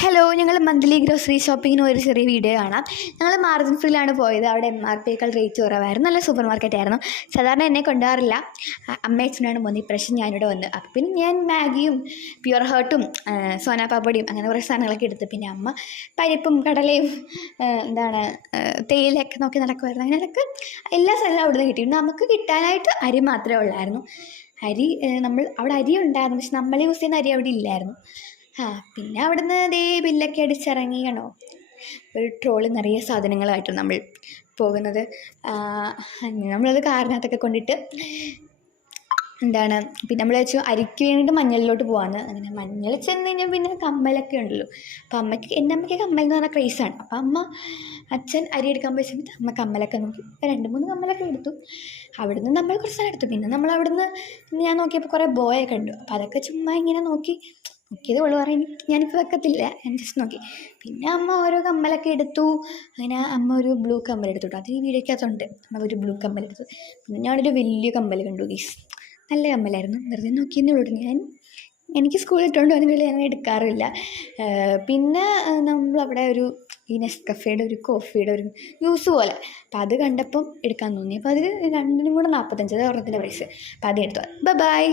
Hello, ഞങ്ങൾ monthly grocery ഷോപ്പിങ്ങിന് ഒരു ചെറിയ വീഡിയോ കാണാം. ഞങ്ങൾ മാർജിൻ ഫ്രീയിലാണ് പോയത്. അവിടെ MRPയേക്കാൾ റേറ്റ് കുറവായിരുന്നു. നല്ല സൂപ്പർ മാർക്കറ്റായിരുന്നു. സാധാരണ എന്നെ കൊണ്ടുപോകാറില്ല, അമ്മയച്ഛനാണ് പോകുന്നത്. ഇപ്രാവശ്യം ഞാനിവിടെ വന്നു. അപ്പം പിന്നെ ഞാൻ മാഗിയും പ്യുർ ഹേർട്ടും സോനാ പാപ്പടിയും അങ്ങനെ കുറേ സാധനങ്ങളൊക്കെ എടുത്ത്, പിന്നെ അമ്മ പരിപ്പും കടലയും തേയിലയൊക്കെ നോക്കി നടക്കുമായിരുന്നു. അങ്ങനെ അതൊക്കെ എല്ലാ സാധനവും അവിടെ നിന്ന് കിട്ടി. നമുക്ക് കിട്ടാനായിട്ട് അരി മാത്രമേ ഉള്ളായിരുന്നു. നമ്മൾ അവിടെ അരി ഉണ്ടായിരുന്നു, പക്ഷെ നമ്മൾ യൂസ് ചെയ്യുന്ന അരി അവിടെ ഇല്ലായിരുന്നു. പിന്നെ അവിടുന്ന് ബില്ലൊക്കെ അടിച്ചിറങ്ങി. കണ്ടോ, ഒരു ട്രോളി നിറയെ സാധനങ്ങളായിട്ട് നമ്മൾ പോകുന്നത്. നമ്മളത് കാറിനകത്തൊക്കെ കൊണ്ടിട്ട് പിന്നെ നമ്മൾ വെച്ചു അരിക്ക് വേണ്ടിയിട്ട് മഞ്ഞളിലോട്ട് പോകാമെന്ന്. അങ്ങനെ മഞ്ഞൾ ചെന്ന് കഴിഞ്ഞാൽ പിന്നെ കമ്മലൊക്കെ ഉണ്ടല്ലോ. അപ്പം എൻ്റെ അമ്മയ്ക്ക് കമ്മൽ എന്ന് പറഞ്ഞാൽ ക്രൈസാണ്. അപ്പം അച്ഛൻ അരി എടുക്കാൻ പോയ സമയത്ത് അമ്മ കമ്മലൊക്കെ നോക്കി 2-3 കമ്മലൊക്കെ എടുത്തു. അവിടുന്ന് നമ്മൾ കുറച്ച് സാധനം എടുത്തു. പിന്നെ നമ്മൾ അവിടുന്ന് ഞാൻ നോക്കിയപ്പോൾ കുറേ ബോയൊക്കെ കണ്ടു. അപ്പം അതൊക്കെ ചുമ്മാ ഇങ്ങനെ നോക്കിയത് ഉള്ളു പറയും, ഞാനിപ്പോൾ വെക്കത്തില്ല, ഞാൻ ജസ്റ്റ് നോക്കി. പിന്നെ അമ്മ ഓരോ കമ്മലൊക്കെ എടുത്തു. അങ്ങനെ അമ്മ ഒരു ബ്ലൂ കമ്മൽ എടുത്തു കേട്ടോ, അത് ഈ വീഡിയോക്കകത്തുണ്ട്. അമ്മ ഒരു ബ്ലൂ കമ്മൽ എടുത്തു. പിന്നെ ഞാനൊരു വലിയ കമ്മൽ കണ്ടു ഗീസ്, നല്ല കമ്മലായിരുന്നു. വെറുതെ നോക്കിയെന്നേ ഉള്ളൂ. എനിക്ക് സ്കൂളിൽ ഇട്ടുകൊണ്ട് പോകുന്നതിൽ ഞാൻ എടുക്കാറില്ല. പിന്നെ നമ്മളവിടെ ഈ നെസ്കഫേയുടെ ഒരു കോഫിയുടെ ഒരു ജ്യൂസ് പോലെ, അപ്പം അത് കണ്ടപ്പം എടുക്കാൻ തോന്നി. അപ്പോൾ അത് രണ്ടിനും കൂടെ 45, അത് ഒരെണ്ണത്തിൻ്റെ പ്രൈസ്. അപ്പം അത് എടുത്തു. ബൈ.